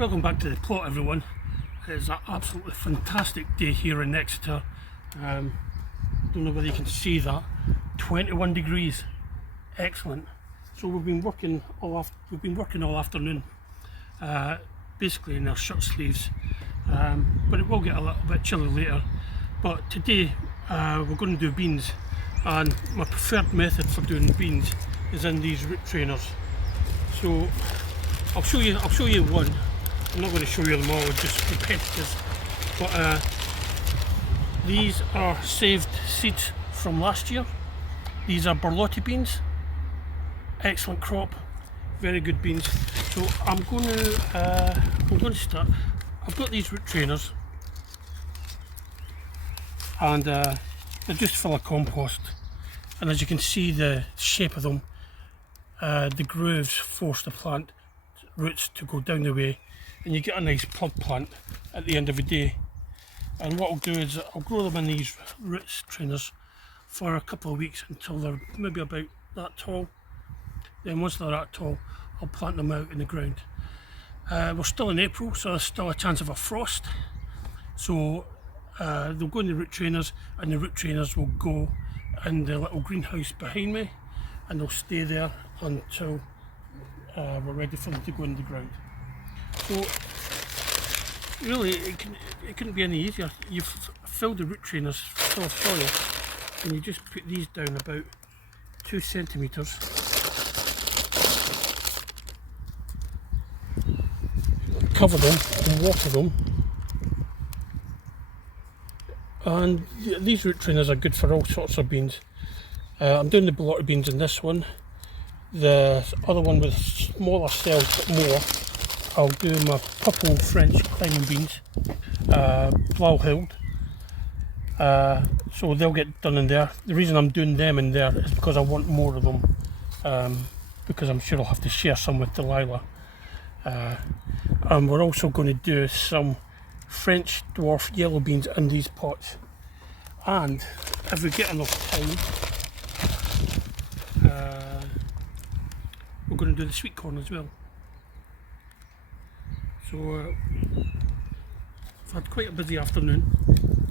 Welcome back to the plot, everyone. It's an absolutely fantastic day here in Exeter. Don't know whether you can see that. 21 degrees, excellent. So we've been working all afternoon, basically in our shirt sleeves. But it will get a little bit chilly later. But today we're going to do beans, and my preferred method for doing beans is in these root trainers. So I'll show you one. I'm not going to show you them all, it's just repetitive. But these are saved seeds from last year. These are Borlotti beans, excellent crop, very good beans. So I'm going to start. I've got these root trainers, and they're just full of compost. And as you can see, the shape of them, the grooves force the plant roots to go down the way, and you get a nice plug plant at the end of the day. And what I'll do is I'll grow them in these roots trainers for a couple of weeks until they're maybe about that tall. Then once they're that tall, I'll plant them out in the ground. We're still in April, so there's still a chance of a frost. So they'll go in the root trainers, and the root trainers will go in the little greenhouse behind me, and they'll stay there until we're ready for them to go in the ground. So really, it couldn't be any easier. You've filled the root trainers full of soil, and you just put these down about 2 centimetres. Cover them and water them. And these root trainers are good for all sorts of beans. I'm doing the Borlotti beans in this one. The other one with smaller cells but more, I'll do my purple French climbing beans, Blauhild. So they'll get done in there. The reason I'm doing them in there is because I want more of them, because I'm sure I'll have to share some with Delilah. And we're also going to do some French dwarf yellow beans in these pots. And if we get enough time, we're going to do the sweet corn as well. So I've had quite a busy afternoon.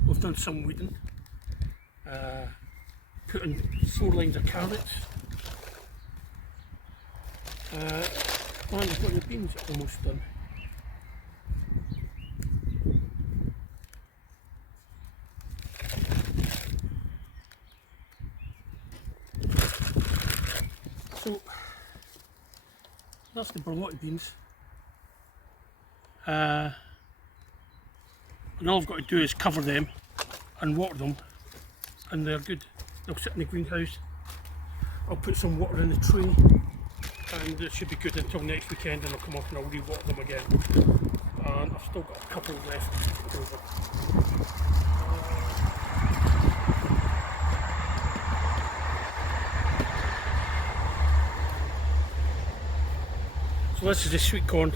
We've done some weeding, put in 4 lines of carrots, and we've got the beans almost done. So that's the Borlotti beans. And all I've got to do is cover them and water them, and they're good. They'll sit in the greenhouse. I'll put some water in the tray, and it should be good until next weekend, and I'll come off and I'll re-water them again. And I've still got a couple left over. So this is the sweet corn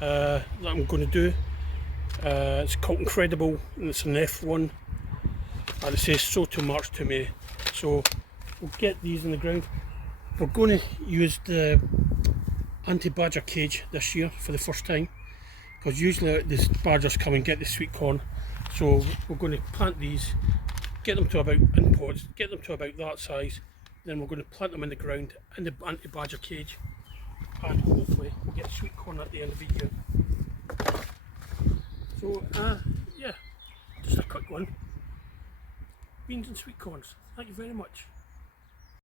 that I'm going to do. It's called Incredible, and it's an F1, and it says sow to March to May. So we'll get these in the ground. We're going to use the anti-badger cage this year for the first time, because usually the badgers come and get the sweet corn. So we're going to plant these, get them to about, in pods, get them to about that size, then we're going to plant them in the ground in the anti-badger cage, and hopefully we'll get sweet corn at the end of the year. So yeah, just a quick one. Beans and sweet corns. Thank you very much.